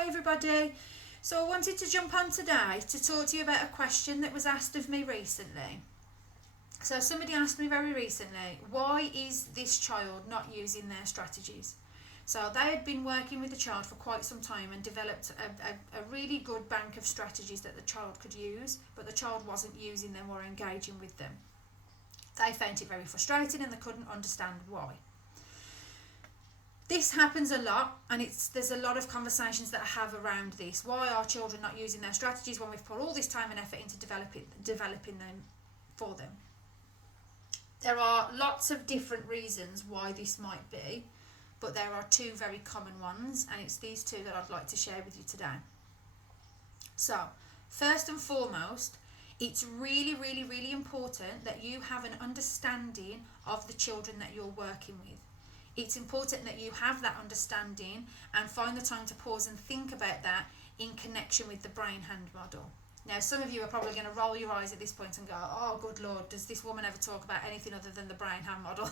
Hi everybody. So I wanted to jump on today to talk to you about a question that was asked of me recently. So somebody asked me very recently, why is this child not using their strategies? So they had been working with the child for quite some time and developed a really good bank of strategies that the child could use, but the child wasn't using them or engaging with them. They found it very frustrating and they couldn't understand why. This happens a lot, and there's a lot of conversations that I have around this. Why are children not using their strategies when we've put all this time and effort into developing them for them? There are lots of different reasons why this might be, but there are two very common ones, and it's these two that I'd like to share with you today. So, first and foremost, it's really, really, really important that you have an understanding of the children that you're working with. It's important that you have that understanding and find the time to pause and think about that in connection with the brain-hand model. Now, some of you are probably going to roll your eyes at this point and go, oh, good Lord, does this woman ever talk about anything other than the brain-hand model?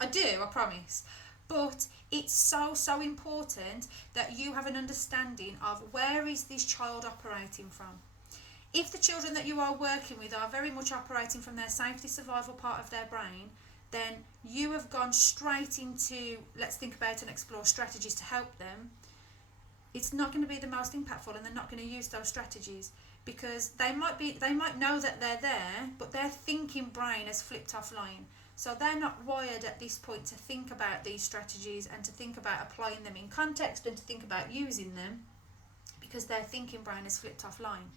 I do, I promise. But it's so, so important that you have an understanding of where is this child operating from. If the children that you are working with are very much operating from their safety survival part of their brain, then you have gone straight into let's think about and explore strategies to help them. It's not going to be the most impactful, and they're not going to use those strategies because they might know that they're there, but their thinking brain has flipped offline. So they're not wired at this point to think about these strategies and to think about applying them in context and to think about using them because their thinking brain has flipped offline.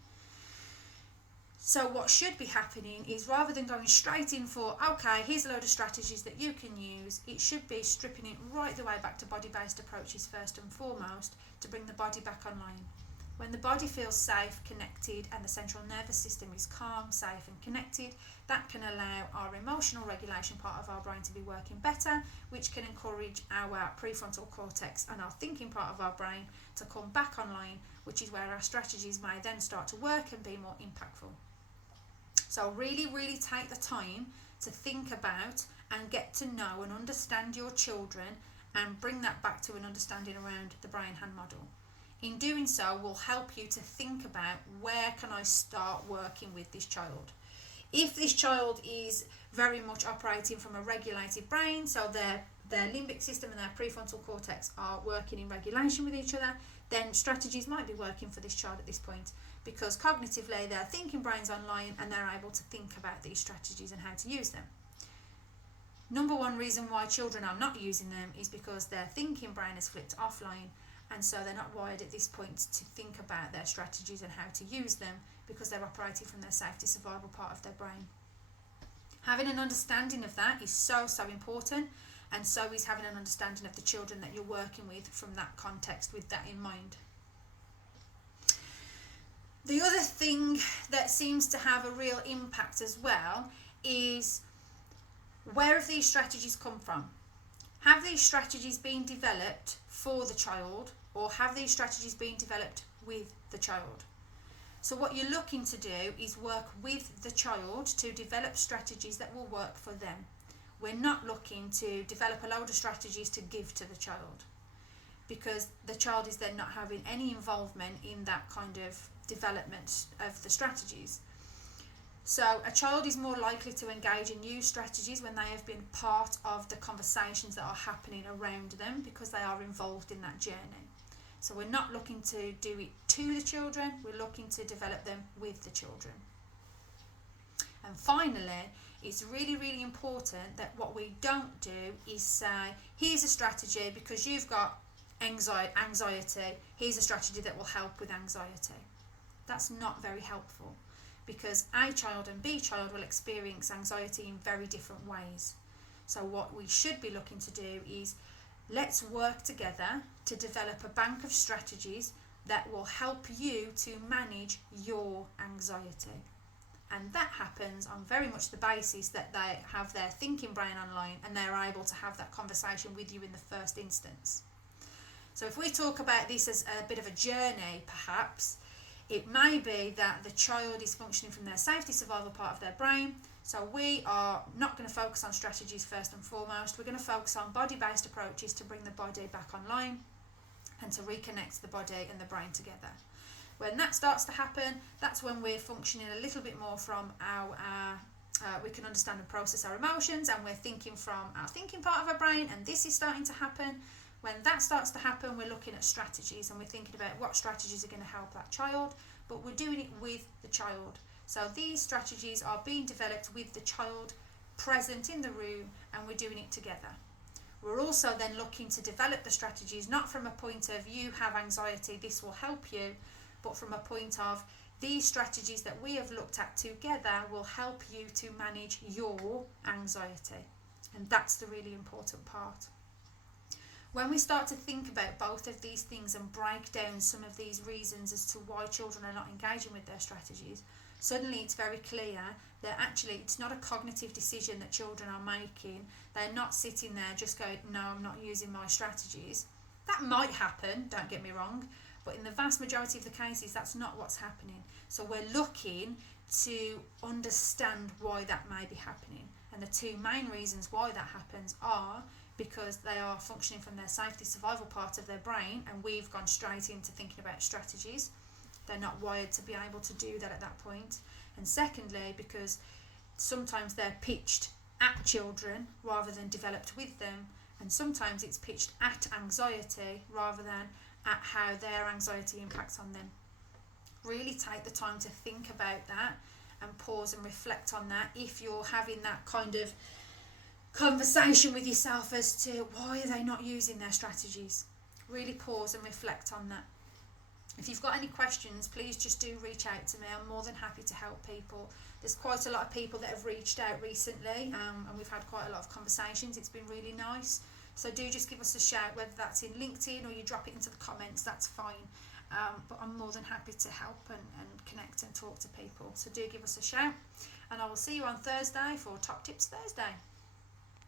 So what should be happening is rather than going straight in for, okay, here's a load of strategies that you can use, it should be stripping it right the way back to body-based approaches first and foremost to bring the body back online. When the body feels safe, connected, and the central nervous system is calm, safe and connected, that can allow our emotional regulation part of our brain to be working better, which can encourage our prefrontal cortex and our thinking part of our brain to come back online, which is where our strategies may then start to work and be more impactful. So really, really take the time to think about and get to know and understand your children and bring that back to an understanding around the brain-hand model. In doing so, will help you to think about where can I start working with this child. If this child is very much operating from a regulated brain, so their limbic system and their prefrontal cortex are working in regulation with each other, then strategies might be working for this child at this point because cognitively their thinking brain's online and they're able to think about these strategies and how to use them. Number one reason why children are not using them is because their thinking brain has flipped offline, and so they're not wired at this point to think about their strategies and how to use them because they're operating from their safety survival part of their brain. Having an understanding of that is so, so important, and so is having an understanding of the children that you're working with from that context with that in mind. The other thing that seems to have a real impact as well is where have these strategies come from? Have these strategies been developed for the child, or have these strategies been developed with the child? So what you're looking to do is work with the child to develop strategies that will work for them. We're not looking to develop a load of strategies to give to the child because the child is then not having any involvement in that kind of development of the strategies. So a child is more likely to engage and use strategies when they have been part of the conversations that are happening around them because they are involved in that journey. So we're not looking to do it to the children, we're looking to develop them with the children. And finally, it's really, really important that what we don't do is say, here's a strategy because you've got anxiety, here's a strategy that will help with anxiety. That's not very helpful because A child and B child will experience anxiety in very different ways. So what we should be looking to do is let's work together to develop a bank of strategies that will help you to manage your anxiety. And that happens on very much the basis that they have their thinking brain online and they're able to have that conversation with you in the first instance. So if we talk about this as a bit of a journey, perhaps, it may be that the child is functioning from their safety survival part of their brain. So we are not going to focus on strategies first and foremost. We're going to focus on body-based approaches to bring the body back online. and to reconnect the body and the brain together. When that starts to happen, that's when we're functioning a little bit more from we can understand and process our emotions, and we're thinking from our thinking part of our brain, and this is starting to happen. When that starts to happen, we're looking at strategies, and we're thinking about what strategies are going to help that child, but we're doing it with the child. So these strategies are being developed with the child present in the room, and we're doing it together. We're also then looking to develop the strategies not from a point of you have anxiety, this will help you, but from a point of these strategies that we have looked at together will help you to manage your anxiety. And that's the really important part. When we start to think about both of these things and break down some of these reasons as to why children are not engaging with their strategies, suddenly it's very clear that actually it's not a cognitive decision that children are making. They're not sitting there just going, no, I'm not using my strategies. That might happen, don't get me wrong, but in the vast majority of the cases, that's not what's happening. So we're looking to understand why that may be happening. And the two main reasons why that happens are because they are functioning from their safety survival part of their brain, and we've gone straight into thinking about strategies. They're not wired to be able to do that at that point. And secondly, because sometimes they're pitched at children rather than developed with them, and sometimes it's pitched at anxiety rather than at how their anxiety impacts on them. Really take the time to think about that and pause and reflect on that if you're having that kind of conversation with yourself as to why are they not using their strategies. Really pause and reflect on that. If you've got any questions, please just do reach out to me. I'm more than happy to help people. There's quite a lot of people that have reached out recently, and we've had quite a lot of conversations. It's been really nice. So do just give us a shout, whether that's in LinkedIn or you drop it into the comments, that's fine. But I'm more than happy to help and connect and talk to people. So do give us a shout, and I will see you on Thursday for Top Tips Thursday.